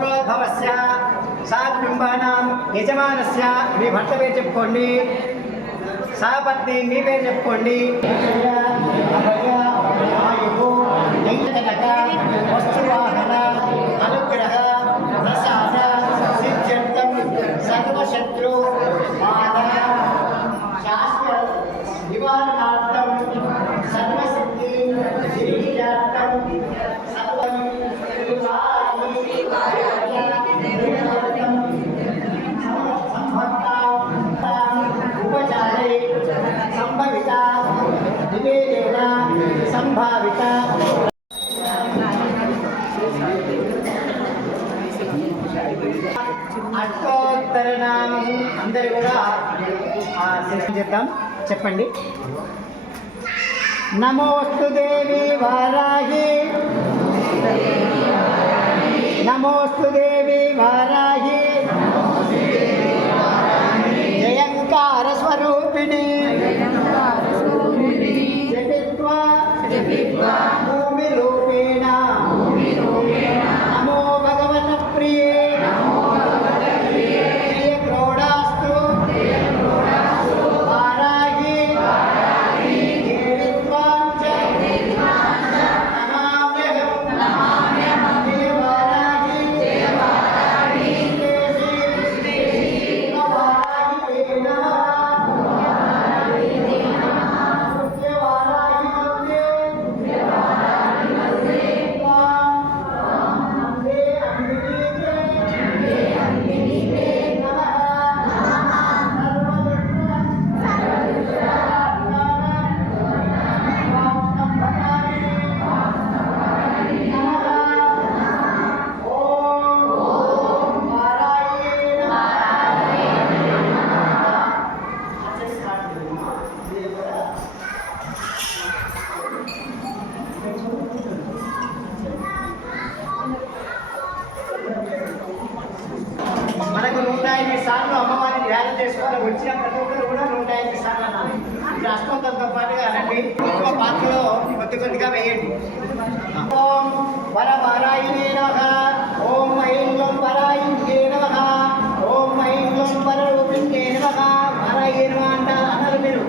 గోత్రోద్భవస్య సా యజమానస్య మీ భర్త పేరు చెప్పుకోండి. సహపత్ని మీ పేరు చెప్పుకోండి. వస్తువాహన అనుగ్రహ ప్రసాద సిద్ధ్యర్థం సర్వశత్రు సంభావిత. అష్టోత్తర నామం అందరు కూడా చేద్దాం చెప్పండి. నమోస్తు దేవి వారాహి. నమోస్తు దేవి వారాహి. ఇది అష్టోత్తరంతో పాటుగా అనండి ఒక పాత్రలో కొద్ది కొద్దిగా వేయండి. ఓం వర వరాయినే నమః. ఓం ఐం లం వరాయినే నమః. ఓం ఐం లం వర రూపిణే నమః. వరాయి నమః అంట అన్నారు మీరు.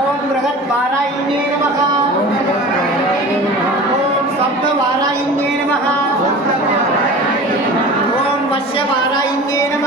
ఓం బృహద్వారాయిణ్యే నమ. ఓం సప్తవారాయిణ్యే నమ. ఓం వశ్యవారాయిణ్యే నమ.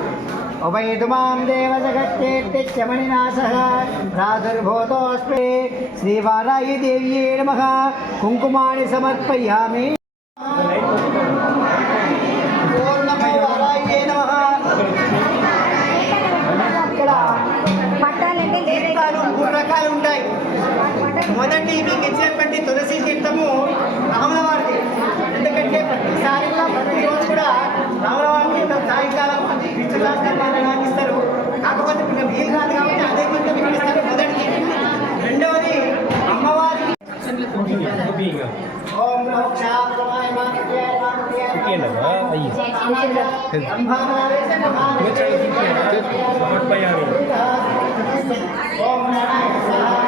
వారాయి దేవతాభ్యో నమః వస్త్రం కట్టించండి వస్త్రయుగ్మం సమర్పయామి ఉభయతుమాం దేవ జగత్తేత్యమణినాశ ప్రాదుర్భూతోస్మి శ్రీవారాయి దేవ్యే నమ కుంకుమాని సమర్పయామి మూడు రకాలు ఉంటాయి. మొదటి మీకు ఇచ్చినటువంటి తులసి తీర్థము రాముల ఎందుకంటే ప్రతిసారి ప్రతిరోజు కూడా రాముల వారికి సాయంకాలం ఇస్తారు కాదు కాబట్టి అదే మొదటిది రెండవది అమ్మవారికి ఓం సమర్పయామి ఓం నారాయణ